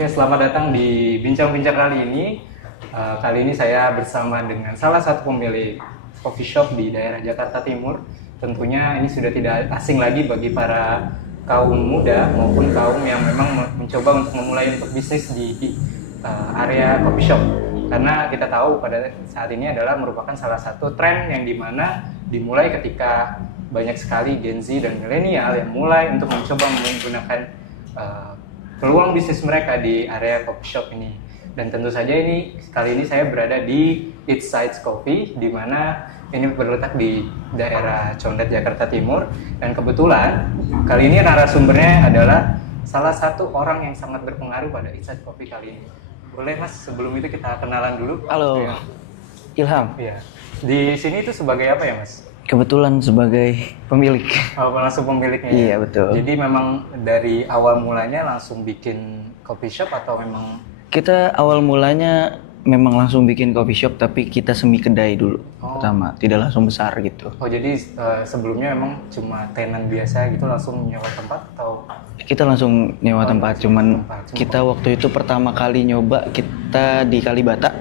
Oke, selamat datang di bincang-bincang kali ini. Kali ini saya bersama dengan salah satu pemilik coffee shop di daerah Jakarta Timur. Tentunya ini sudah tidak asing lagi bagi para kaum muda maupun kaum yang memang mencoba untuk memulai untuk bisnis di area coffee shop. Karena kita tahu pada saat ini adalah merupakan salah satu tren yang dimana dimulai ketika banyak sekali Gen Z dan milenial yang mulai untuk mencoba menggunakan peluang bisnis mereka di area coffee shop ini. Dan tentu saja kali ini saya berada di Eat Sides Coffee, di mana ini berletak di daerah Condet, Jakarta Timur. Dan kebetulan kali ini narasumbernya adalah salah satu orang yang sangat berpengaruh pada Eat Sides Coffee kali ini. Boleh Mas, sebelum itu kita kenalan dulu. Halo, ya. Ilham. Iya. Di sini itu sebagai apa ya Mas? Kebetulan sebagai pemilik. Oh, langsung pemiliknya. Iya, betul. Jadi memang dari awal mulanya langsung bikin coffee shop atau memang? Kita awal mulanya memang langsung bikin coffee shop, tapi kita semi kedai dulu pertama, tidak langsung besar gitu. Oh, jadi sebelumnya memang cuma tenan biasa gitu, langsung nyewa tempat atau? Kita langsung nyewa tempat, cuman kita waktu itu pertama kali nyoba kita di Kalibata.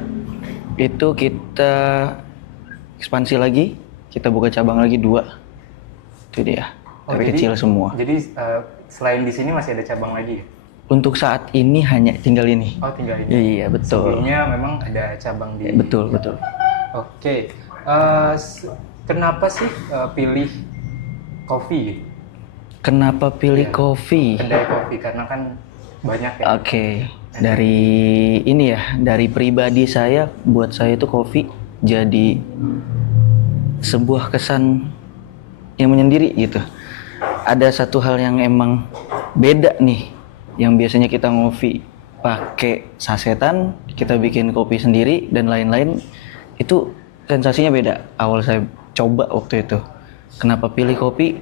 Itu kita ekspansi lagi, kita buka cabang lagi 2. Itu dia. Tapi jadi, kecil semua. Jadi selain di sini masih ada cabang lagi ya? Untuk saat ini hanya tinggal ini. Oh, tinggal ini. Iya, betul. Sebelumnya memang ada cabang di. Betul, betul. Oke. Kenapa sih pilih kopi? Kenapa pilih kopi? Kedai kopi karena kan banyak ya. Oke. Dari ini ya, dari pribadi saya, buat saya itu kopi jadi sebuah kesan yang menyendiri gitu. Ada satu hal yang emang beda nih, yang biasanya kita ngopi pakai sasetan, kita bikin kopi sendiri dan lain-lain, itu sensasinya beda. Awal saya coba waktu itu. Kenapa pilih kopi?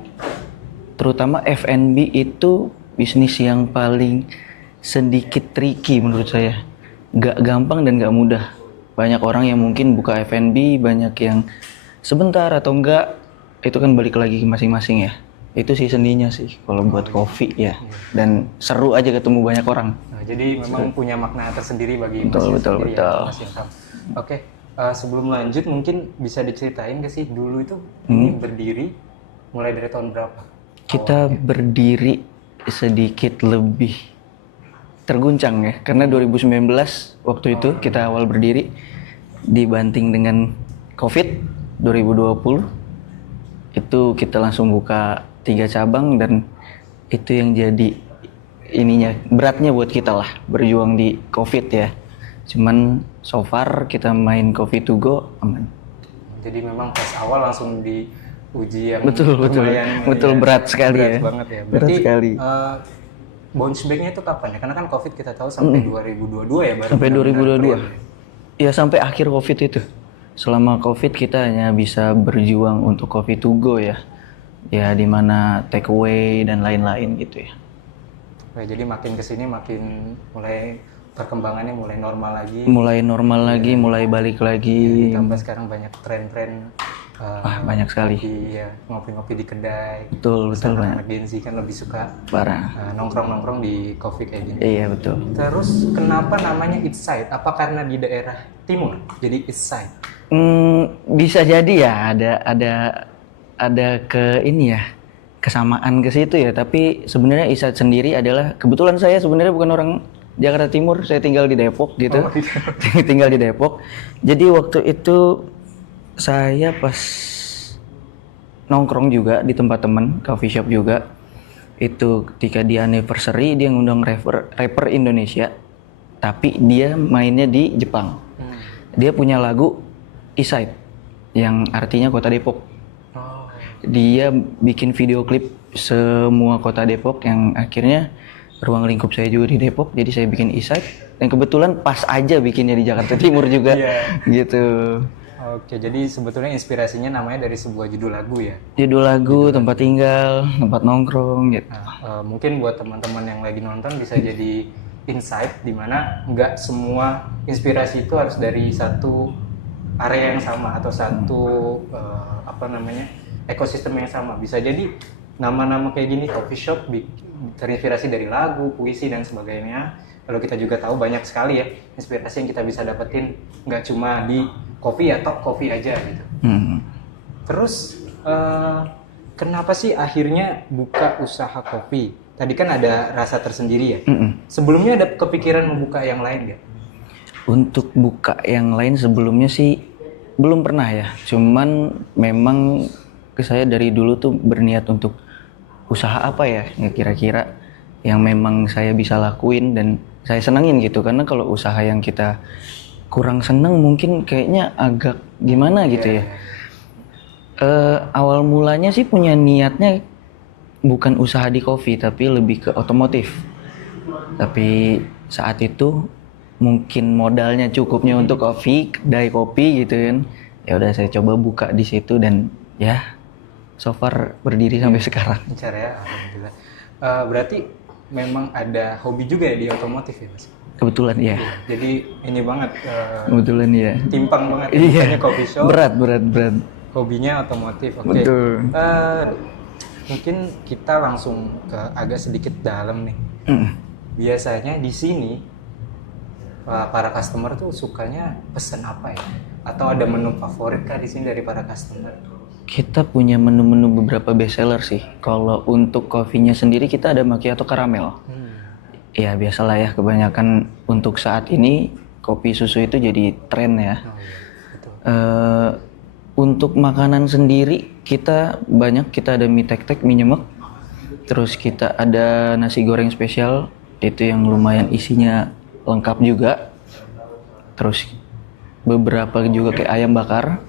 Terutama F&B itu bisnis yang paling sedikit tricky menurut saya. Gak gampang dan gak mudah. Banyak orang yang mungkin buka F&B, banyak yang sebentar atau enggak, itu kan balik lagi masing-masing ya. Itu sih sendinya sih kalau buat kopi ya. Dan seru aja ketemu banyak orang. Nah, jadi memang punya makna tersendiri bagi betul. ya, Mas Ilham. Oke, sebelum lanjut mungkin bisa diceritain ke sih dulu itu ini berdiri mulai dari tahun berapa? Kita berdiri sedikit lebih terguncang ya, karena 2019 waktu itu kita awal berdiri, dibanting dengan COVID 2020 itu kita langsung buka 3 cabang, dan itu yang jadi ininya beratnya buat kita lah berjuang di COVID ya. Cuman so far kita main coffee to go aman. Jadi memang pas awal langsung diuji yang betul berat sekali berat ya. Banget ya. Berarti, berat sekali. Bounce back-nya itu kapan ya? Karena kan COVID kita tahu sampai 2022 ya baru. Sampai 2022. Ya sampai akhir COVID itu. Selama COVID kita hanya bisa berjuang untuk coffee to go ya. Ya di mana take away dan lain-lain gitu ya. Oke, jadi makin kesini makin mulai perkembangannya mulai normal lagi. Mulai balik lagi. Ya, ditambah sekarang banyak tren-tren. Banyak sekali. Ngopi-ngopi di kedai. Betul banyak. Anak Gen Z kan lebih suka nongkrong-nongkrong di coffee kayak gini. Iya betul. Terus kenapa namanya Eat Side? Apa karena di daerah timur jadi Eat Side? Bisa jadi ya, ada ke ini ya, kesamaan ke situ ya. Tapi sebenarnya Eat Side sendiri adalah, kebetulan saya sebenarnya bukan orang Jakarta Timur, saya tinggal di Depok gitu. Tinggal di Depok. Jadi waktu itu saya pas nongkrong juga di tempat teman, coffee shop juga. Itu ketika di anniversary dia ngundang rapper Indonesia, tapi dia mainnya di Jepang. Dia punya lagu East Side yang artinya kota Depok. Dia bikin video klip semua kota Depok, yang akhirnya ruang lingkup saya juga di Depok, jadi saya bikin East Side. Dan kebetulan pas aja bikinnya di Jakarta Timur juga. Gitu. Oke, jadi sebetulnya inspirasinya namanya dari sebuah judul lagu ya? Judul lagu, tempat tinggal, tempat nongkrong gitu. Mungkin buat teman-teman yang lagi nonton bisa jadi insight, dimana nggak semua inspirasi itu harus dari satu area yang sama atau satu ekosistem yang sama. Bisa jadi nama-nama kayak gini, coffee shop terinspirasi dari lagu, puisi dan sebagainya. Kalau kita juga tahu banyak sekali ya inspirasi yang kita bisa dapetin nggak cuma di kopi ya top kopi aja gitu. Terus kenapa sih akhirnya buka usaha kopi? Tadi kan ada rasa tersendiri ya. Sebelumnya ada kepikiran membuka yang lain nggak? Untuk buka yang lain sebelumnya sih belum pernah ya. Cuman memang saya dari dulu tuh berniat untuk usaha apa ya kira-kira yang memang saya bisa lakuin dan saya senengin gitu. Karena kalau usaha yang kita kurang seneng mungkin kayaknya agak gimana gitu ya. Awal mulanya sih punya niatnya bukan usaha di kopi tapi lebih ke otomotif. Tapi saat itu mungkin modalnya cukupnya untuk kedai kopi gitu kan. Ya udah saya coba buka di situ dan ya so far berdiri sampai sekarang. Lancar ya, alhamdulillah. Berarti memang ada hobi juga ya di otomotif ya Mas? Kebetulan ya. Jadi ini banget. Kebetulan ya. Timpang banget. Iya. Coffee shop. Berat. Hobinya otomotif. Oke. Betul. Mungkin kita langsung ke agak sedikit dalam nih. Biasanya di sini para customer tuh sukanya pesen apa ya? Atau ada menu favorit kah di sini dari para customer? Kita punya menu-menu beberapa best seller sih. Kalau untuk kopinya sendiri kita ada macchiato karamel. Ya biasalah ya, kebanyakan untuk saat ini kopi susu itu jadi tren ya. Untuk makanan sendiri kita ada mie tek-tek, mie nyemek. Terus kita ada nasi goreng spesial, itu yang lumayan isinya lengkap juga. Terus beberapa juga kayak ayam bakar.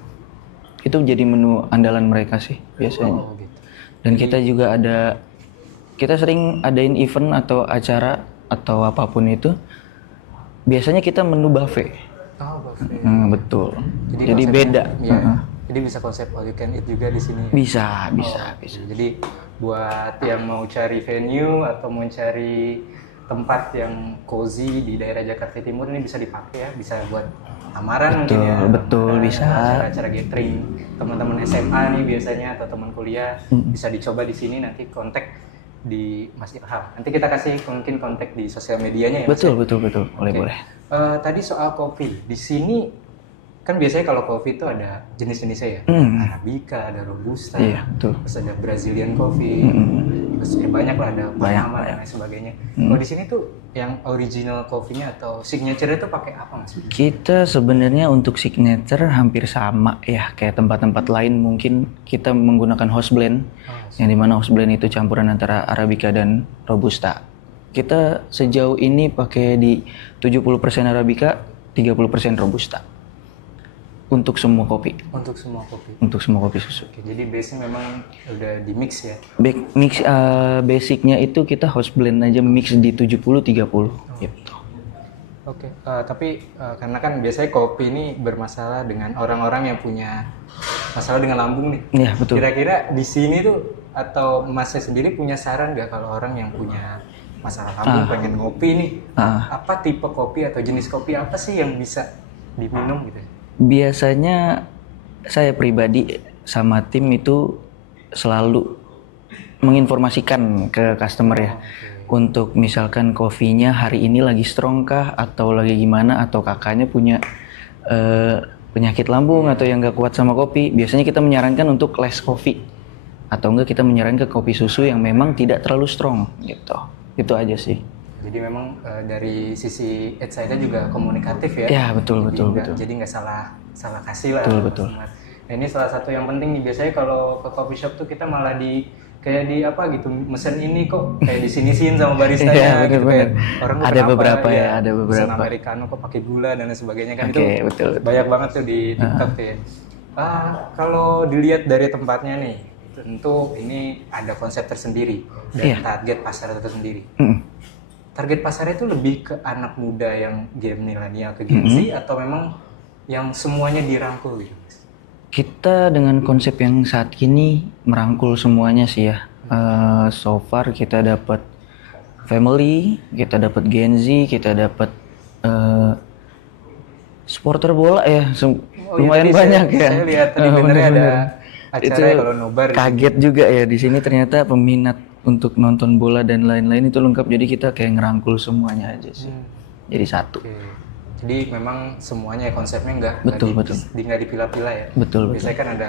Itu jadi menu andalan mereka sih biasanya. Dan kita juga kita sering adain event atau acara atau apapun itu. Biasanya kita menu buffet. Buffet. Betul. Jadi konsepnya, beda. Ya, jadi bisa konsep all you can eat juga di sini. Bisa. Jadi buat yang mau cari venue atau mau cari tempat yang cozy di daerah Jakarta Timur ini bisa dipakai ya, bisa buat lamaran mungkin ya. Betul, bisa. Acara gathering teman-teman SMA nih biasanya atau teman kuliah bisa dicoba di sini, nanti kontak di Mas Ilham. Nanti kita kasih mungkin kontak di sosial medianya ya. Betul. Boleh. Tadi soal kopi di sini kan biasanya kalau kopi itu ada jenis-jenisnya ya. Arabica, ada Robusta, terus ada Brazilian coffee, terus banyak lah, ada Panama dan lain sebagainya. Kalau di sini tuh yang original coffee-nya atau signature-nya tuh pakai apa Mas? Kita sebenarnya untuk signature hampir sama ya kayak tempat-tempat lain, mungkin kita menggunakan house blend, yang dimana house blend itu campuran antara Arabica dan Robusta. Kita sejauh ini pakai di 70% Arabica, 30% Robusta. Untuk semua kopi. Untuk semua kopi susu. Oke, jadi base-nya memang udah di mix ya? Basicnya itu kita house blend aja mix di 70-30 gitu. Oke, tapi karena kan biasanya kopi ini bermasalah dengan orang-orang yang punya masalah dengan lambung nih. Iya, betul. Kira-kira di sini tuh atau Masnya sendiri punya saran nggak kalau orang yang punya masalah lambung pengen ngopi nih, apa tipe kopi atau jenis kopi apa sih yang bisa diminum gitu? Biasanya saya pribadi sama tim itu selalu menginformasikan ke customer ya. Untuk misalkan kopinya hari ini lagi strong kah atau lagi gimana, atau kakaknya punya penyakit lambung atau yang gak kuat sama kopi, biasanya kita menyarankan untuk less coffee, atau enggak kita menyarankan ke kopi susu yang memang tidak terlalu strong gitu. Itu aja sih. Jadi memang dari sisi Edside juga komunikatif ya. Ya betul. Jadi nggak salah kasih lah. Betul. Nah, ini salah satu yang penting nih. Biasanya kalau ke coffee shop tuh kita malah kayak di apa gitu, mesen ini kok kayak disinisin sama baristanya gitu kayak orang ada beberapa ada beberapa. Pesen americano kok pakai gula dan lain sebagainya kan. Oke, itu betul. Banyak banget tuh di TikTok tuh ya. Kalau dilihat dari tempatnya nih, tentu ini ada konsep tersendiri dan target pasar tersendiri. Target pasarnya itu lebih ke anak muda yang game milenial ke Gen Z atau memang yang semuanya dirangkul gitu? Kita dengan konsep yang saat ini merangkul semuanya sih ya. So far kita dapat family, kita dapat Gen Z, kita dapat supporter bola ya, lumayan banyak ya. Saya lihat tadi benernya ada acara kalau nobar. Kaget juga ya di sini ternyata peminat untuk nonton bola dan lain-lain itu lengkap. Jadi kita kayak ngerangkul semuanya aja sih. Jadi satu. Oke. Jadi memang semuanya konsepnya Betul. nggak dipilah-pilah ya. Betul. Biasanya kan ada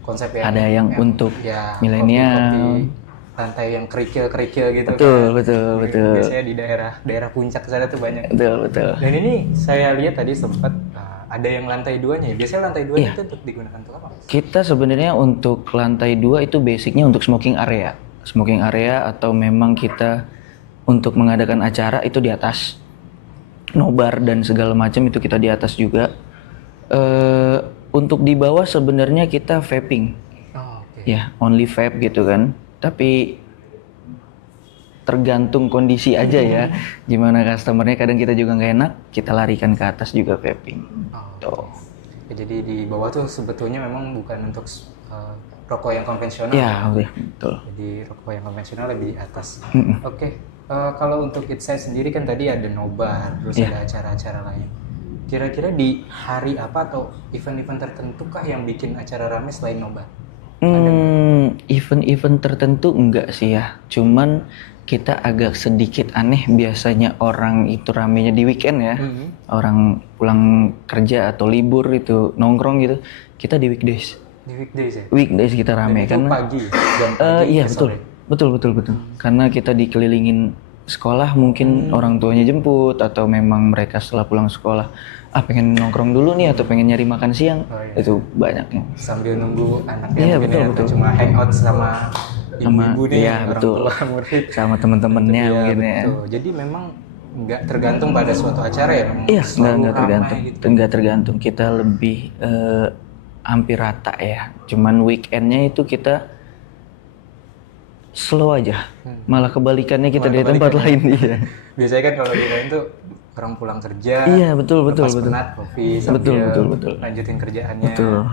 konsep Ada yang untuk ya, milenial. kopi, lantai yang kerikil gitu Betul. Biasanya di daerah puncak sana tuh banyak. Betul. Dan ini saya lihat tadi sempat ada yang lantai 2-nya ya. Biasanya lantai 2 Iya. itu untuk digunakan untuk apa, Mas? Kita sebenarnya untuk lantai 2 itu basicnya untuk smoking area. Smoking area atau memang kita untuk mengadakan acara itu di atas. Nobar dan segala macam itu kita di atas juga. Untuk di bawah sebenarnya kita vaping. Oh, oke. Ya, only vape gitu kan. Tapi tergantung kondisi aja ya. Gimana customernya, kadang kita juga nggak enak, kita larikan ke atas juga vaping. Oh, Tuh. ya, jadi di bawah tuh sebetulnya memang bukan untuk rokok yang konvensional. Ya, betul. Jadi rokok yang konvensional lebih di atas. Oke. Kalau untuk Inside sendiri kan tadi ada nobar, terus ada acara-acara lain. Kira-kira di hari apa atau event-event tertentu kah yang bikin acara rame selain nobar? Event-event tertentu enggak sih ya. Cuman kita agak sedikit aneh, biasanya orang itu ramenya di weekend ya. Orang pulang kerja atau libur itu nongkrong gitu. Kita di weekdays. Di weekdays ya? Weekdays kita rame itu karena pagi, jam pagi iya ke betul. sore? Betul. Karena kita dikelilingin sekolah, mungkin orang tuanya jemput atau memang mereka setelah pulang sekolah pengen nongkrong dulu nih atau pengen nyari makan siang. Oh, iya. Itu banyaknya. Sambil nunggu anaknya Iya, mungkin betul, ya, betul. cuma hangout sama ibu-ibu nih, iya, orang betul. tua murid. Sama temen-temennya Iya, mungkin ya. betul. Jadi memang nggak tergantung pada suatu acara ya, memang Iya, selalu nggak ramai tergantung. gitu. Nggak tergantung. Kita lebih hampir rata ya. Cuman weekendnya itu kita slow aja. Malah kebalikannya kita dari tempat lain. Iya. Biasanya kan kalau di lain tuh orang pulang kerja, Iya, betul. lepas penat kopi sambil Betul. lanjutin kerjaannya. Betul.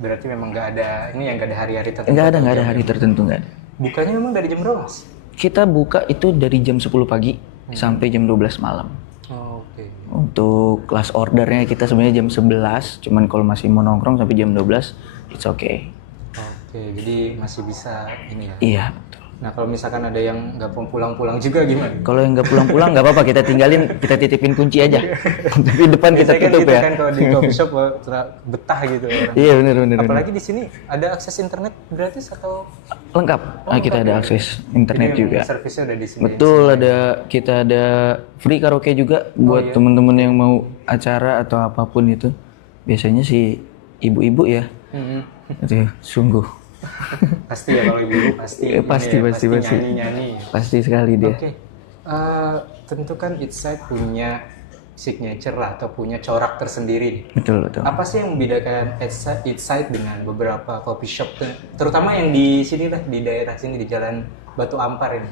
Berarti memang nggak ada nggak ada hari-hari tertentu. Nggak ada hari tertentu, nggak ada. Bukanya memang dari jam berapa, Mas? Kita buka itu dari jam 10 pagi sampai jam 12 malam. Oh, oke. Untuk kelas ordernya kita sebenarnya jam 11, cuman kalau masih mau nongkrong sampai jam 12, it's okay. Oke, jadi masih bisa ini ya. Iya, betul. Nah, kalau misalkan ada yang nggak mau pulang-pulang juga gimana? Kalau yang nggak pulang-pulang nggak apa-apa, kita tinggalin, kita titipin kunci aja. Tapi depan kita Biasanya kan tutup gitu ya. kan kalau di coffee shop betah gitu orang. Iya, benar. Apalagi di sini ada akses internet gratis atau Lengkap. Nah, kita ada akses internet jadi juga. memang servisnya udah di sini. Betul, kita ada free karaoke juga buat temen-temen yang mau acara atau apapun itu. Biasanya sih ibu-ibu ya. Itu sungguh. Pasti ya kalau ibu pasti. Pasti. Nyanyi. Pasti sekali dia. Oke. Tentu kan Inside punya signature lah atau punya corak tersendiri nih. Betul. Apa sih yang membedakan Inside dengan beberapa coffee shop, terutama yang di sini lah, di daerah sini di Jalan Batu Ampar ini?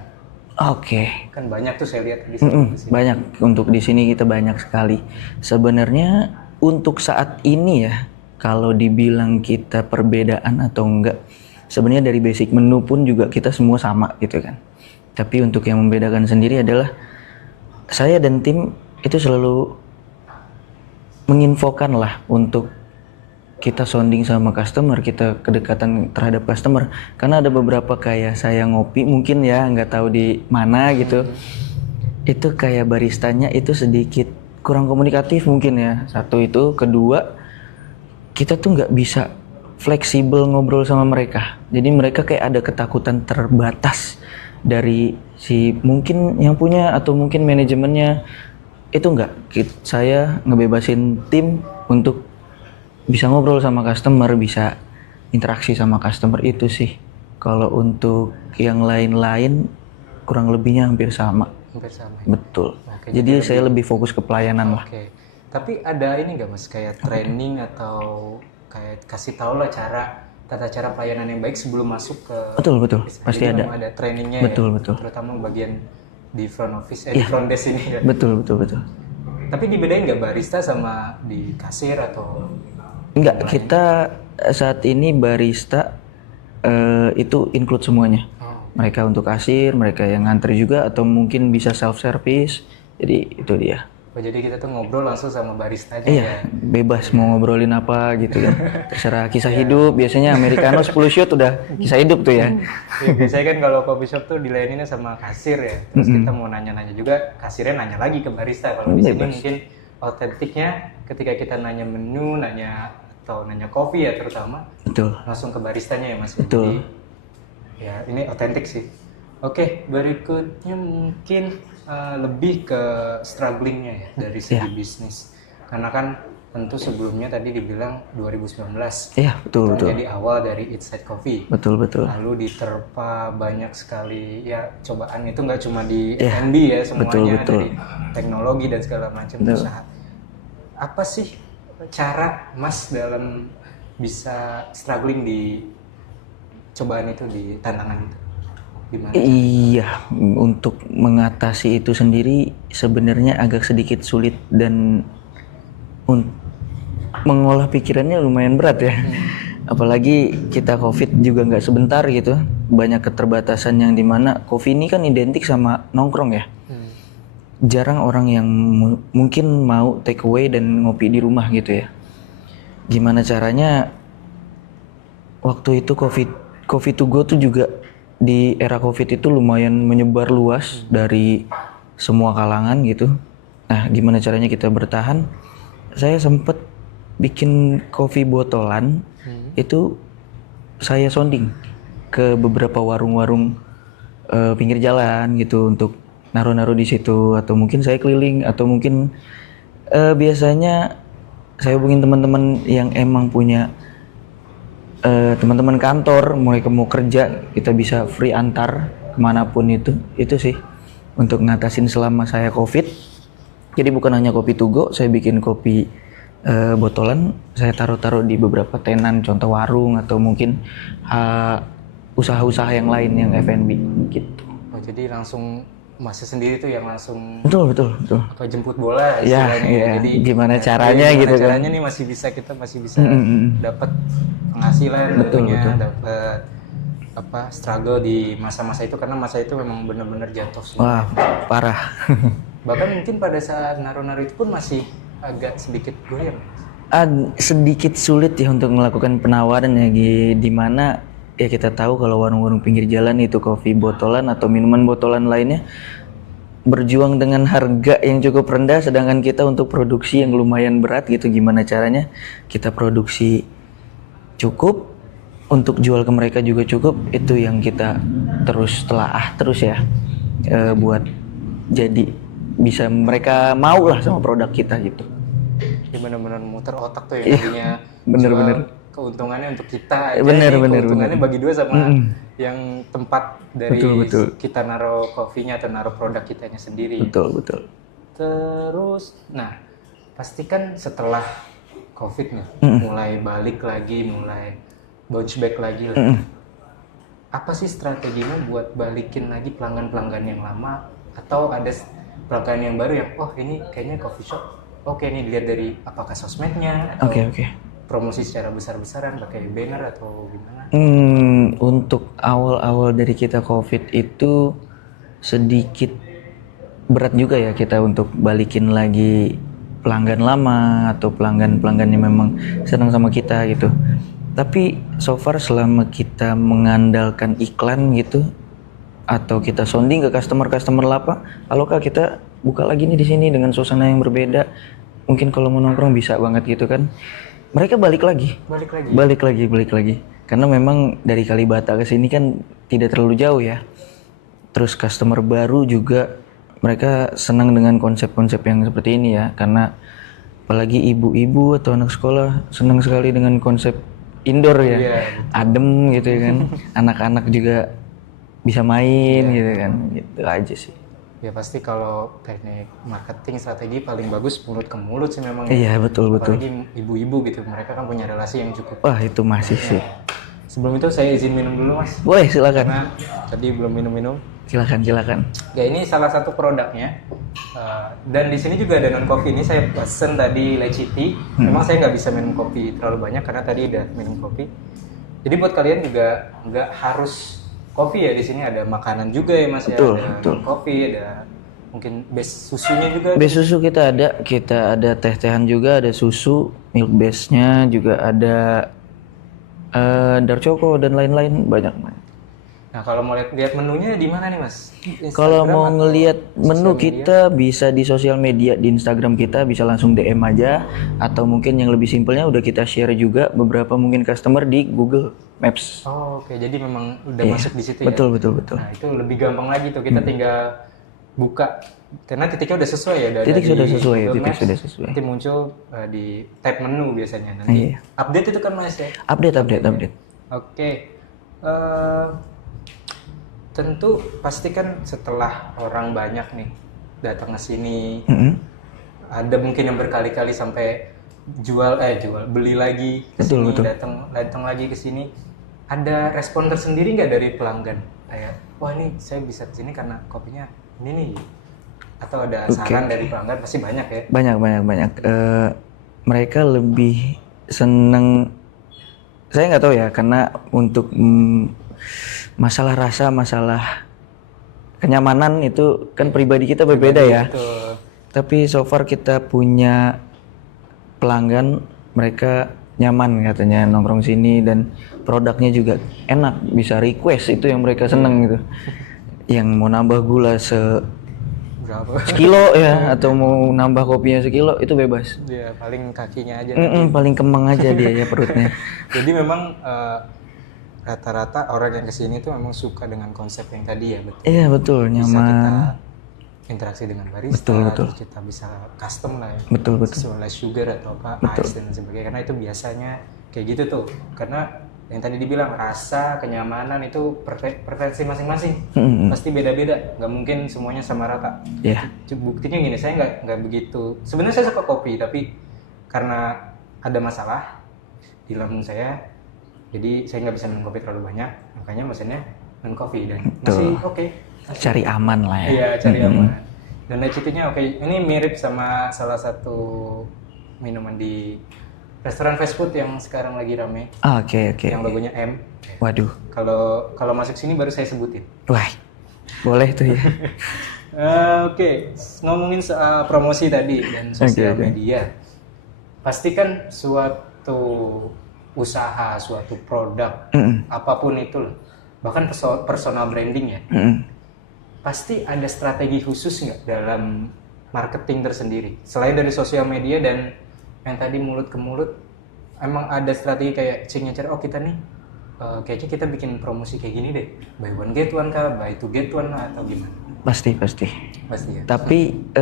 Oke. Kan banyak tuh saya lihat di sini. Banyak, untuk di sini kita banyak sekali. Sebenarnya untuk saat ini ya, kalau dibilang kita perbedaan atau enggak, sebenarnya dari basic menu pun juga kita semua sama gitu kan. Tapi untuk yang membedakan sendiri adalah saya dan tim itu selalu menginfokan lah untuk kita sounding sama customer, kita kedekatan terhadap customer. Karena ada beberapa kayak saya ngopi mungkin ya, nggak tahu di mana gitu. Itu kayak baristanya itu sedikit kurang komunikatif mungkin ya. Satu itu, kedua kita tuh nggak bisa fleksibel ngobrol sama mereka. Jadi mereka kayak ada ketakutan terbatas dari si mungkin yang punya atau mungkin manajemennya. Itu enggak, saya ngebebasin tim untuk bisa ngobrol sama customer, bisa interaksi sama customer, itu sih. Kalau untuk yang lain-lain kurang lebihnya hampir sama. Hampir sama. Betul. Oke, jadi saya lebih fokus ke pelayanan lah. Oke. Tapi ada ini nggak, Mas, kayak training atau kayak kasih tahu lah tata cara pelayanan yang baik sebelum masuk ke. Betul. Pasti Jadi ada. memang ada trainingnya Betul. terutama bagian di front office, di front desk ini ya. Betul. Tapi dibedain nggak barista sama di kasir atau? Enggak, kita saat ini barista itu include semuanya. Mereka untuk kasir, mereka yang ngantri juga atau mungkin bisa self service. Jadi itu dia. Oh, jadi kita tuh ngobrol langsung sama baristanya Iya, ya. bebas mau ngobrolin apa gitu kan. Terserah kisah hidup, biasanya americano 10 shot udah kisah hidup tuh ya. Ya, biasanya kan kalau coffee shop tuh dilayaninnya sama kasir ya. Terus kita mau nanya-nanya juga, kasirnya nanya lagi ke barista. Kalau di sini Bebas. mungkin autentiknya ketika kita nanya menu, nanya atau nanya kopi ya terutama, Betul. langsung ke baristanya ya Mas. Betul. Jadi, ya ini otentik sih. Oke, berikutnya mungkin lebih ke strugglingnya ya dari segi bisnis. Karena kan tentu sebelumnya tadi dibilang 2019. Iya, betul, Itu betul. jadi awal dari Eat Side Coffee. Betul, betul. Lalu diterpa banyak sekali ya cobaan itu nggak cuma di Iya, F&B ya semuanya betul, betul. dari teknologi dan segala macam usaha. Apa sih cara Mas dalam bisa struggling di cobaan itu, di tantangan itu? Gimana? Iya, untuk mengatasi itu sendiri sebenarnya agak sedikit sulit dan mengolah pikirannya lumayan berat ya. Apalagi kita COVID juga nggak sebentar gitu. Banyak keterbatasan yang dimana coffee ini kan identik sama nongkrong ya. Jarang orang yang mungkin mau take away dan ngopi di rumah gitu ya. Gimana caranya waktu itu coffee to go tuh juga di era COVID itu lumayan menyebar luas dari semua kalangan gitu. Nah, gimana caranya kita bertahan? Saya sempet bikin kopi botolan, itu saya sounding ke beberapa warung-warung pinggir jalan gitu untuk naruh-naruh di situ, atau mungkin saya keliling, atau mungkin biasanya saya hubungin teman-teman yang emang punya teman-teman kantor mulai mau kerja, kita bisa free antar kemanapun itu sih untuk ngatasin selama saya COVID. Jadi bukan hanya kopi to go, saya bikin kopi botolan, saya taruh-taruh di beberapa tenan, contoh warung atau mungkin usaha-usaha yang lain yang F&B gitu. Oh, jadi langsung Mas sendiri tuh yang langsung Betul. apa jemput bola Ya, istilahnya. iya. Jadi Gimana caranya gimana gitu kan. caranya nih kita masih bisa dapat penghasilan tentunya, dapat apa struggle di masa-masa itu, karena masa itu memang benar-benar jatuh semua. Wah, parah. Bahkan mungkin pada saat naruh-naruh itu pun masih agak sedikit goyang. Sedikit sulit ya untuk melakukan penawaran ya, di mana ya kita tahu kalau warung-warung pinggir jalan itu kopi botolan atau minuman botolan lainnya berjuang dengan harga yang cukup rendah, sedangkan kita untuk produksi yang lumayan berat gitu. Gimana caranya kita produksi cukup untuk jual ke mereka juga cukup, itu yang kita terus telaah terus ya, buat jadi bisa mereka mau lah sama produk kita gitu. Ya benar-benar muter otak tuh yang tadinya bener-bener. jual keuntungannya untuk kita aja, Bener. keuntungannya bagi dua sama yang tempat dari Betul. kita naruh kopinya atau naruh produk kitanya sendiri. Betul. Terus, nah pastikan setelah COVID nih, mulai balik lagi, mulai bounce back lagi lah. Apa sih strateginya buat balikin lagi pelanggan-pelanggan yang lama, atau ada pelanggan yang baru yang, oh ini kayaknya coffee shop, oke ini dilihat dari apakah sosmednya atau Oke. promosi secara besar-besaran pakai banner atau gimana? Untuk awal-awal dari kita COVID itu sedikit berat juga ya kita untuk balikin lagi pelanggan lama atau pelanggan-pelanggan yang memang senang sama kita gitu. Tapi so far selama kita mengandalkan iklan gitu atau kita sounding ke customer lapa, kalau Kak kita buka lagi nih di sini dengan suasana yang berbeda, mungkin kalau mau nongkrong bisa banget gitu kan. Mereka balik lagi. Karena memang dari Kalibata ke sini kan tidak terlalu jauh ya. Terus customer baru juga mereka senang dengan konsep-konsep yang seperti ini ya. Karena apalagi ibu-ibu atau anak sekolah senang sekali dengan konsep indoor ya. Iya, Adem gitu ya kan. Anak-anak juga bisa main gitu kan. Gitu aja sih. Ya pasti kalau teknik marketing strategi paling bagus mulut ke mulut sih memang. Iya, betul. Apalagi ibu-ibu gitu, mereka kan punya relasi yang cukup. Wah, itu masih sih. Sebelum itu saya izin minum dulu Mas, Boleh, silakan. karena tadi belum minum-minum. Silakan. Ya ini salah satu produknya. Dan di sini juga ada non coffee. Ini saya pesen tadi leciti tea. Memang saya nggak bisa minum kopi terlalu banyak karena tadi udah minum kopi. Jadi buat kalian juga nggak harus kopi ya, di sini ada makanan juga ya Mas. Betul. Ada kopi, ada mungkin base susunya juga. Base susu kita ada teh-tehan juga, ada susu, milk base-nya juga ada dark choco dan lain-lain banyak. Nah, kalau mau lihat menunya di mana nih, Mas? Kalau Instagram mau atau ngelihat menu sosial media? kita bisa di sosial media, di Instagram kita bisa langsung DM aja, atau mungkin yang lebih simpelnya udah kita share juga beberapa mungkin customer di Google Maps. Oh, oke. Jadi memang udah Iya, masuk di situ betul, ya. betul, betul. Nah, itu lebih gampang lagi tuh. Kita tinggal buka karena titiknya udah sesuai ya Titik dari sudah sesuai, Google titik Maps. sudah sesuai. Nanti muncul di tab menu biasanya. Nanti Iya. update itu kan, Mas ya. Update. Oke. Tentu pasti kan setelah orang banyak nih datang ke sini, Mm-mm. ada mungkin yang berkali-kali sampai beli lagi ke Betul, sini, betul. datang lagi ke sini. Ada respon tersendiri nggak dari pelanggan? Kayak, wah ini saya bisa ke sini karena kopinya ini nih. Atau ada saran dari pelanggan? Pasti banyak ya. Banyak. Mereka lebih seneng, saya nggak tahu ya, karena untuk masalah rasa, masalah kenyamanan itu kan pribadi kita berbeda ya. Betul. Tapi so far kita punya pelanggan, mereka nyaman katanya nongkrong sini dan produknya juga enak, bisa request, itu yang mereka seneng gitu. Yang mau nambah gula Berapa? sekilo ya, atau mau nambah kopinya sekilo, itu bebas. Ya paling kakinya aja. Paling kemeng aja dia ya perutnya. Jadi memang rata-rata orang yang kesini tuh memang suka dengan konsep yang tadi ya, betul. Iya betul, Bisa kita nyaman. interaksi dengan barista, Betul. terus kita bisa custom lah ya, Betul. sesuai less sugar atau apa, ice dan sebagainya. Karena itu biasanya kayak gitu tuh. Karena yang tadi dibilang rasa, kenyamanan itu preferensi masing-masing. Pasti beda-beda, nggak mungkin semuanya sama rata. Iya. Buktinya gini, saya nggak begitu. Sebenarnya saya suka kopi, tapi karena ada masalah di lambung saya, jadi saya nggak bisa minum kopi terlalu banyak. Makanya mesennya non kopi dan masih oke. Cari aman lah ya. Iya, cari aman. Dan lecitinya oke. Ini mirip sama salah satu minuman di restoran fast food yang sekarang lagi rame, Oke. yang logonya M. Waduh. Kalau masuk sini baru saya sebutin. Wah. Boleh tuh ya. Oke, ngomongin soal promosi tadi dan sosial media. Pastikan suatu usaha, suatu produk, apapun itu, bahkan personal branding ya, pasti ada strategi khusus nggak dalam marketing tersendiri? Selain dari sosial media dan yang tadi mulut ke mulut, emang ada strategi kayak signature, oh kita nih kayaknya kita bikin promosi kayak gini deh, buy one get one kah, buy two get one lah, atau gimana? Pasti. Pasti ya. Tapi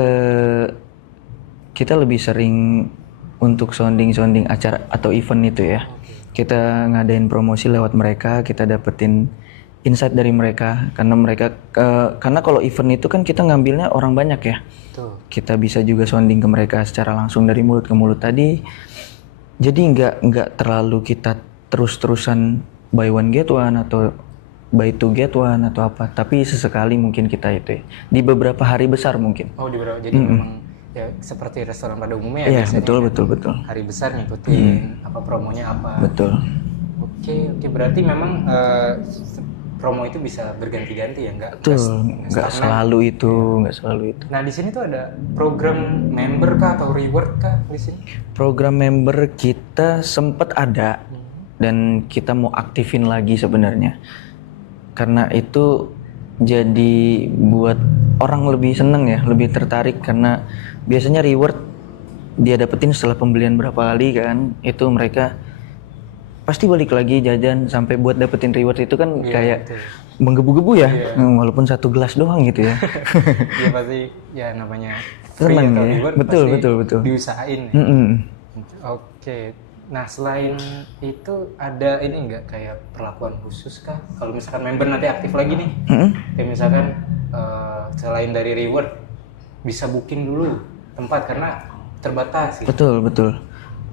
kita lebih sering untuk sounding acara atau event itu ya. Kita ngadain promosi lewat mereka, kita dapetin insight dari mereka, karena kalau event itu kan kita ngambilnya orang banyak ya. Tuh. Kita bisa juga sounding ke mereka secara langsung dari mulut ke mulut tadi. Jadi nggak terlalu kita terus-terusan buy one get one atau buy two get one atau apa. Tapi sesekali mungkin kita itu ya, di beberapa hari besar mungkin. Oh, di beberapa. Jadi memang ya seperti restoran pada umumnya ya, Iya, biasanya betul. hari besar ngikutin apa promonya apa. Betul. Oke, berarti memang promo itu bisa berganti-ganti ya, nggak Selalu itu. Nah, di sini tuh ada program member kah atau reward kah di sini? Program member kita sempat ada dan kita mau aktifin lagi sebenarnya. Karena itu jadi buat orang lebih seneng ya, lebih tertarik, karena biasanya reward dia dapetin setelah pembelian berapa kali kan, itu mereka pasti balik lagi jajan sampai buat dapetin reward itu kan kayak menggebu-gebu ya, walaupun satu gelas doang gitu ya. Iya pasti ya namanya free Seneng atau ya. reward Betul. pasti diusahain ya. Oke. Nah, selain itu ada ini enggak kayak perlakuan khusus kah? Kalau misalkan member nanti aktif lagi nih, kayak misalkan selain dari reward bisa booking dulu tempat karena terbatas sih. Betul.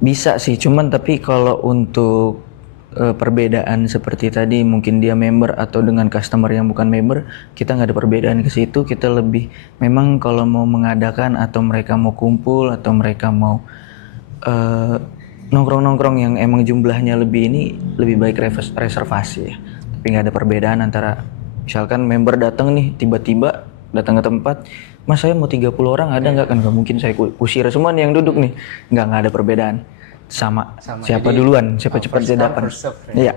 Bisa sih, cuman tapi kalau untuk perbedaan seperti tadi, mungkin dia member atau dengan customer yang bukan member, kita nggak ada perbedaan ke situ. Kita lebih memang kalau mau mengadakan atau mereka mau kumpul atau mereka mau nongkrong-nongkrong yang emang jumlahnya lebih ini, lebih baik reservasi ya. Tapi nggak ada perbedaan antara misalkan member datang nih tiba-tiba datang ke tempat, Mas saya mau 30 orang ada nggak? Kan nggak mungkin saya usir semua nih yang duduk nih. Nggak ada perbedaan. Sama. Siapa Jadi, duluan, siapa cepat first dia come, dapat. first serve, ya. Iya,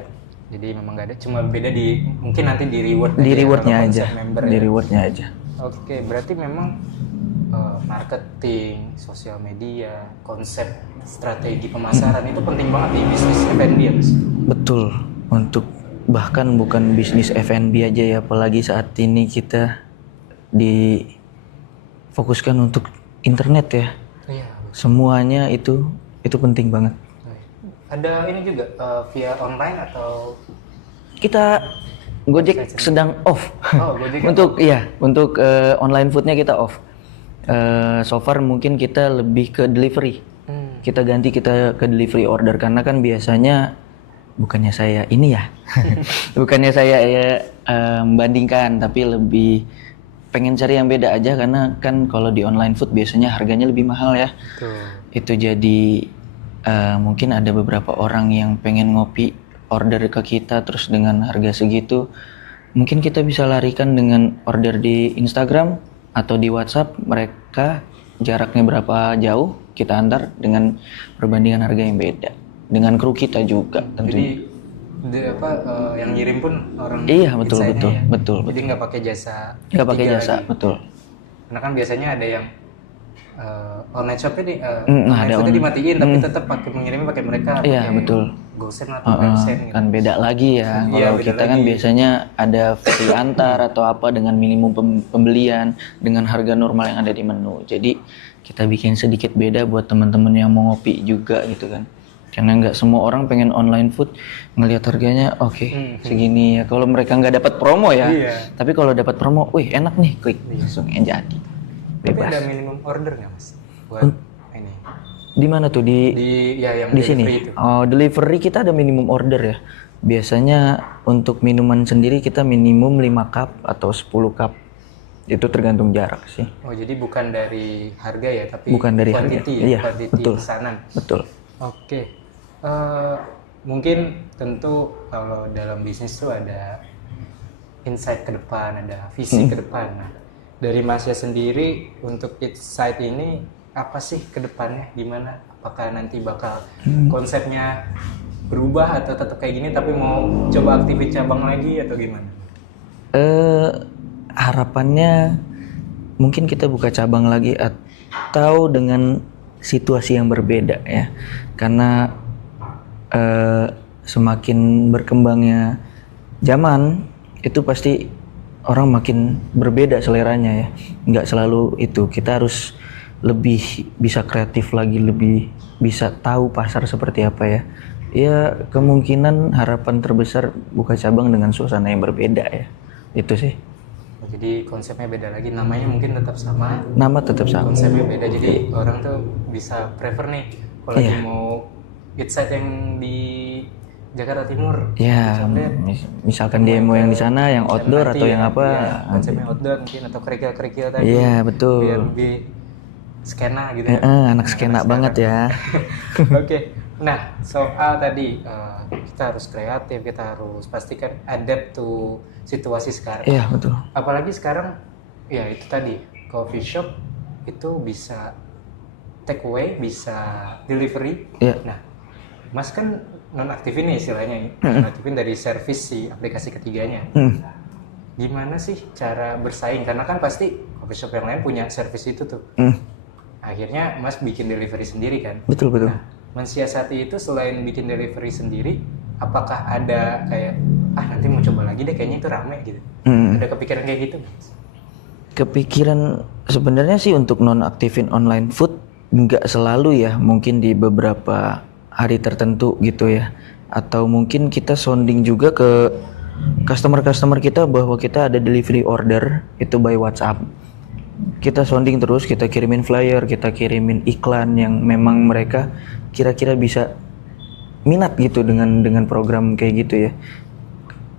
Jadi memang nggak ada, cuma beda di mungkin nanti di reward di aja ya, rewardnya kalau aja. konsep member Di ya. rewardnya aja. Oke, berarti memang marketing, sosial media, konsep strategi pemasaran itu penting banget di bisnis F&B ya, Mas. Betul. Untuk bahkan bukan bisnis F&B aja ya, apalagi saat ini kita difokuskan untuk internet ya. Iya. Semuanya itu penting banget. Ada ini juga via online atau Kita Gojek sedang off. Oh, Gojek untuk online foodnya kita off. So far mungkin kita lebih ke delivery. Kita ganti kita ke delivery order karena kan biasanya bukannya saya ini ya, bukannya saya membandingkan, tapi lebih pengen cari yang beda aja karena kan kalau di online food biasanya harganya lebih mahal ya. Tuh. Itu jadi mungkin ada beberapa orang yang pengen ngopi order ke kita terus dengan harga segitu, mungkin kita bisa larikan dengan order di Instagram atau di WhatsApp, mereka jaraknya berapa jauh kita antar dengan perbandingan harga yang beda dengan kru kita juga tentunya. Jadi yang ngirim pun orang Iya, betul insightnya betul, ya? betul. Jadi nggak pakai jasa. Nggak pakai ketiga jasa, lagi. betul. Karena kan biasanya ada yang online shopnya ada online foodnya on- dimatiin tapi tetap pakai mengirimnya pakai mereka. Iya, pakai betul. GoSend atau GrabSend gitu. Kan beda lagi ya. Iya, Kalau beda kita kan lagi. biasanya ada free antar atau apa dengan minimum pembelian dengan harga normal yang ada di menu. Jadi kita bikin sedikit beda buat teman-teman yang mau ngopi juga gitu kan. Karena nggak semua orang pengen online food ngelihat harganya oke, segini ya. Kalau mereka nggak dapat promo ya. Iya. Tapi kalau dapat promo, wih enak nih, klik langsung jadi. Tapi Bebas. ada minimum order nggak, Mas? Buat ini. Di mana tuh di Yang di delivery sini? itu. Oh, delivery kita ada minimum order ya. Biasanya untuk minuman sendiri kita minimum 5 cup atau 10 cup. Itu tergantung jarak sih. Oh, jadi bukan dari harga ya, tapi Bukan dari quantity harga. ya, Iya, quantity betul. pesanan. Betul. Oke. Mungkin tentu kalau dalam bisnis tuh ada insight ke depan, ada visi ke depan. Nah, dari Masnya sendiri untuk insight ini apa sih ke depannya? Gimana? Apakah nanti bakal konsepnya berubah atau tetap kayak gini tapi mau coba aktifin cabang lagi atau gimana? Harapannya mungkin kita buka cabang lagi atau dengan situasi yang berbeda ya. Karena semakin berkembangnya zaman itu pasti orang makin berbeda seleranya ya. Nggak selalu itu. Kita harus lebih bisa kreatif lagi, lebih bisa tahu pasar seperti apa ya. Ya kemungkinan harapan terbesar buka cabang dengan suasana yang berbeda ya. Itu sih. Jadi konsepnya beda lagi, namanya mungkin tetap sama, Nama tetap sama. konsepnya beda. Jadi orang tuh bisa prefer nih kalau lagi Iya. mau insight yang di Jakarta Timur, Ya, condet, misalkan dia mau yang di sana, yang outdoor nanti atau ya, yang apa. iya, konsepnya outdoor mungkin atau kerikil-kerikil tadi. Iya, betul. Biar lebih skena gitu. Anak skena banget ya. Oke, nah soal tadi kita harus kreatif, kita harus pastikan adapt to situasi sekarang. Iya, betul. Apalagi sekarang, ya itu tadi coffee shop itu bisa take away, bisa delivery. Iya. Nah, Mas kan nonaktifin nih istilahnya, nonaktifin dari servis si aplikasi ketiganya. Gimana sih cara bersaing? Karena kan pasti coffee shop yang lain punya servis itu tuh. Akhirnya Mas bikin delivery sendiri kan? Betul, betul. Nah, mensiasati itu selain bikin delivery sendiri, apakah ada kayak nanti mau coba lagi deh kayaknya itu rame gitu? Ada kepikiran kayak gitu? Mas? Kepikiran sebenarnya sih untuk nonaktifin online food nggak selalu ya, mungkin di beberapa hari tertentu gitu ya. Atau mungkin kita sounding juga ke customer-customer kita bahwa kita ada delivery order itu by WhatsApp. Kita sounding terus, kita kirimin flyer, kita kirimin iklan yang memang mereka kira-kira bisa minat gitu dengan program kayak gitu ya.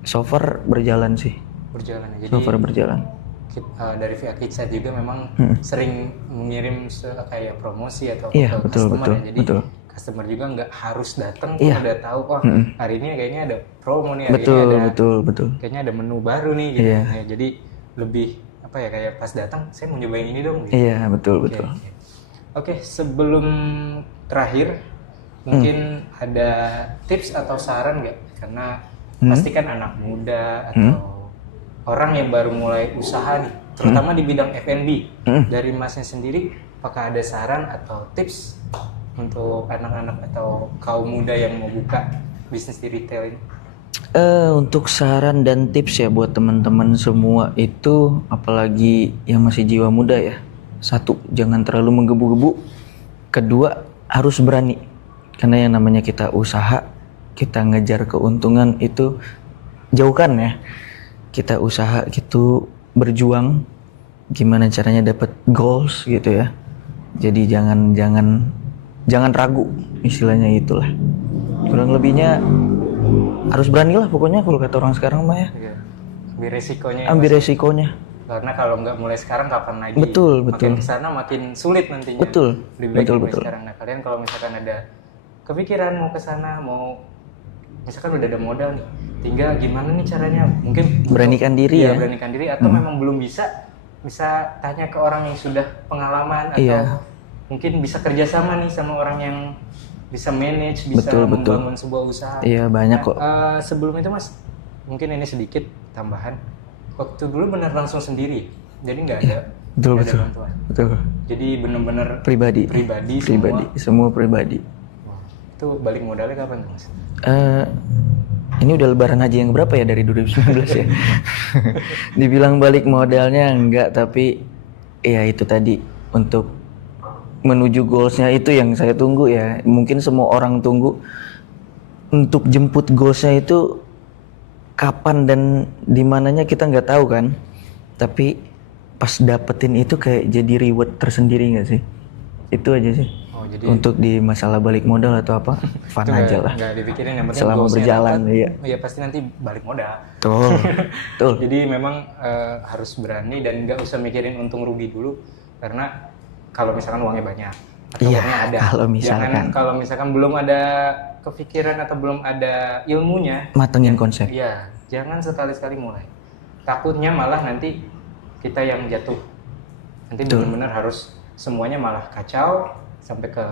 So far berjalan sih. Berjalan ya. Jadi So far berjalan. dari pihak Kitset juga memang sering mengirim kayak promosi atau Iya, ke betul, customer betul, ya. Jadi betul. customer juga nggak harus datang, Iya. udah tahu hari ini kayaknya ada promo nih, hari Betul, ini ada betul, betul. kayaknya ada menu baru nih gitu. Iya. Ya, jadi lebih apa ya, kayak pas datang saya mau nyobain ini dong. Gitu. Iya, betul, Oke, betul. oke. Oke, sebelum terakhir mungkin ada tips atau saran nggak? Karena pasti kan anak muda atau orang yang baru mulai usaha nih, terutama di bidang F&B. Dari Masnya sendiri, apakah ada saran atau tips untuk anak-anak atau kaum muda yang mau buka bisnis di retail ini? Untuk saran dan tips ya buat teman-teman semua itu, apalagi yang masih jiwa muda ya. Satu, jangan terlalu menggebu-gebu. Kedua, harus berani. Karena yang namanya kita usaha, kita ngejar keuntungan itu jauhkan ya. Kita usaha gitu, berjuang. Gimana caranya dapat goals gitu ya. Jadi jangan ragu, istilahnya itulah. Kurang lebihnya harus berani lah pokoknya kalau kata orang sekarang mah ya. Ambil resikonya ya, Ambil Mas. resikonya. Karena kalau nggak mulai sekarang kapan lagi? Betul. Makin kesana makin sulit nantinya. Betul, Lebih baik mulai betul. sekarang. Nah, kalian kalau misalkan ada kepikiran mau kesana, mau misalkan udah ada modal nih, tinggal gimana nih caranya? Mungkin Beranikan diri ya. beranikan diri atau memang belum bisa tanya ke orang yang sudah pengalaman atau Iya. mungkin bisa kerjasama nih sama orang yang bisa manage, bisa Betul. membangun sebuah usaha. Iya, banyak kok. Sebelum itu Mas, mungkin ini sedikit tambahan. Waktu dulu benar langsung sendiri, jadi nggak ada, Betul, nggak ada betul. bantuan. Betul. Jadi benar-benar Pribadi. Semua pribadi. Wah, itu balik modalnya kapan tuh, Mas? Ini udah lebaran haji yang berapa ya dari 2019 ya? Dibilang balik modalnya enggak, tapi ya itu tadi, untuk menuju goalsnya itu yang saya tunggu ya. Mungkin semua orang tunggu untuk jemput goalsnya itu kapan dan di mananya kita nggak tahu kan. Tapi pas dapetin itu kayak jadi reward tersendiri nggak sih? Itu aja sih. Oh, jadi Untuk di masalah balik modal atau apa, fun itu aja lah. nggak dipikirin, yang penting Selama goalsnya berjalan, dapat. iya. Oh, ya pasti nanti balik modal. Betul. Betul. Jadi memang harus berani dan nggak usah mikirin untung rugi dulu, karena kalau misalkan uangnya banyak atau Iya, uangnya ada, kalau misalkan. jangan kalau misalkan belum ada kepikiran atau belum ada ilmunya, Matengin konsep. iya, jangan sekali-sekali mulai. Takutnya malah nanti kita yang jatuh. Nanti benar-benar harus semuanya malah kacau sampai ke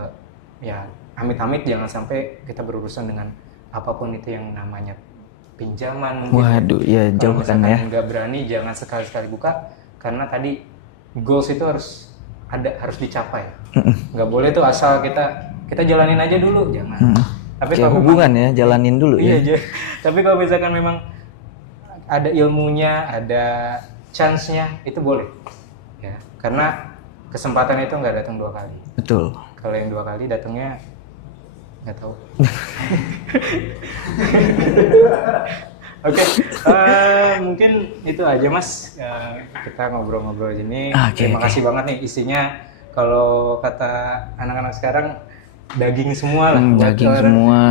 ya amit-amit, jangan sampai kita berurusan dengan apapun itu yang namanya pinjaman. mungkin. Waduh, ya Kalau jauhkan misalkan ya. nggak berani, jangan sekali-sekali buka, karena tadi goals itu harus dicapai. Nggak boleh tuh asal kita jalanin aja dulu, jangan. Tapi Kayak kalau hubungan ya, jalanin dulu iya, ya. tapi kalau misalkan memang ada ilmunya, ada chance-nya, itu boleh. Ya, karena kesempatan itu nggak datang 2 kali. Betul. Kalau yang 2 kali datangnya nggak tahu. Oke, mungkin itu aja Mas. Kita ngobrol-ngobrol ini. Terima kasih banget nih, isinya kalau kata anak-anak sekarang daging semua lah.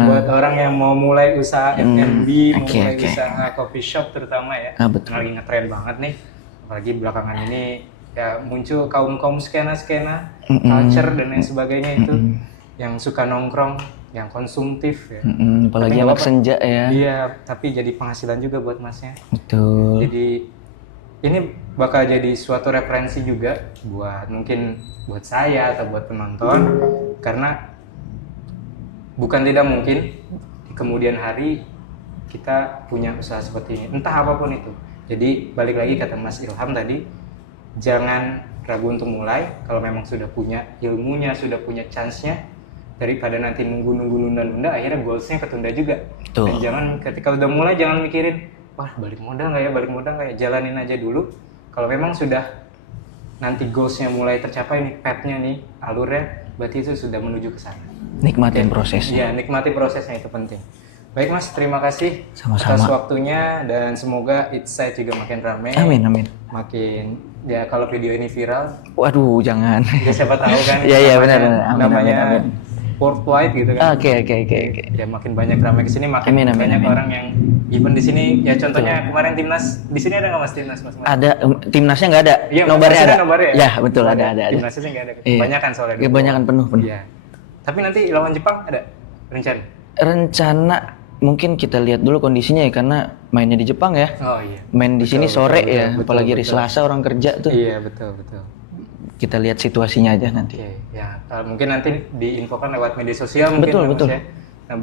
Buat orang yang mau mulai usaha F&B, mau mulai usaha coffee shop terutama ya. Betul. Lagi ngetren banget nih. Apalagi belakangan ini ya muncul kaum skena culture dan lain sebagainya itu yang suka nongkrong, yang konsumtif ya. Apalagi anak senja ya. Iya, tapi jadi penghasilan juga buat Masnya. Betul. Jadi ini bakal jadi suatu referensi juga buat mungkin buat saya atau buat penonton, karena bukan tidak mungkin di kemudian hari kita punya usaha seperti ini, entah apapun itu. Jadi balik lagi kata Mas Ilham tadi, jangan ragu untuk mulai. Kalau memang sudah punya ilmunya, sudah punya chance-nya, daripada nanti nunda, akhirnya goals-nya ketunda juga. Betul. Dan jangan ketika udah mulai jangan mikirin, wah balik modal nggak ya, jalanin aja dulu. Kalau memang sudah nanti goals-nya mulai tercapai nih, path-nya nih, alurnya, berarti itu sudah menuju ke sana. Nikmatin prosesnya. Iya, nikmati prosesnya, itu penting. Baik Mas, terima kasih Sama-sama. atas waktunya, dan semoga It's-Site juga makin ramai. Amin. Makin, ya kalau video ini viral, Waduh, jangan. ya siapa tahu kan. Iya, benar. Namanya Amin. worldwide gitu kan. Oke. Ya makin banyak ramai kesini, makin Amin. banyak orang yang even di sini. Ya contohnya kemarin timnas di sini ada nggak Mas timnas Mas? Ada timnasnya nggak ada. Iya, Nobarnya ada. nobarnya Ya, betul, ada. Timnasnya sih nggak ada. Iya. Kebanyakan soalnya. Kebanyakan penuh. Iya. Tapi nanti lawan Jepang ada rencana? Rencana mungkin kita lihat dulu kondisinya ya, karena mainnya di Jepang ya. Oh iya. Main di sini sore betul, ya, betul, apalagi hari betul. Selasa orang kerja tuh. Iya, betul. Kita lihat situasinya aja nanti. Oke, ya mungkin nanti diinfokan lewat media sosial mungkin. Betul, ya, Mas, betul. ya. Nah,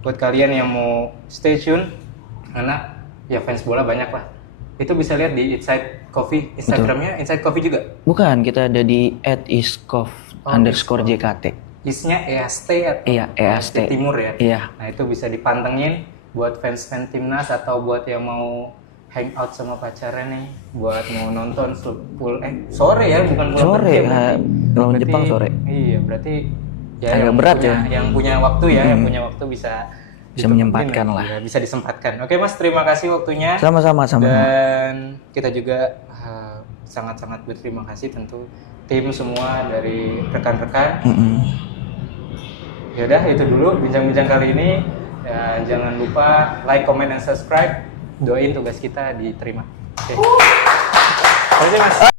buat kalian yang mau stay tune, karena ya fans bola banyak lah. Itu bisa lihat di Inside Coffee, Instagramnya Inside Coffee juga. Bukan, kita ada di @iskov_JKT. Isnya EAST atau Iya, EAST. Timur ya. Iya. Nah, itu bisa dipantengin buat fans-fans timnas atau buat yang mau hangout sama pacarnya nih, buat mau nonton sore ya, bukan pulang Sore, kerja berarti. lawan Berarti- Jepang sore. Iya, berarti ya Agak yang berat punya, ya. yang punya waktu ya, yang punya waktu bisa menyempatkan lah. ya, bisa disempatkan. Oke Mas, terima kasih waktunya. Sama-sama. Dan kita juga sangat-sangat berterima kasih tentu tim semua dari rekan-rekan. Yaudah, itu dulu bincang-bincang kali ini. Dan jangan lupa like, comment, dan subscribe. Doain tugas kita diterima. Oke. Terima kasih Mas.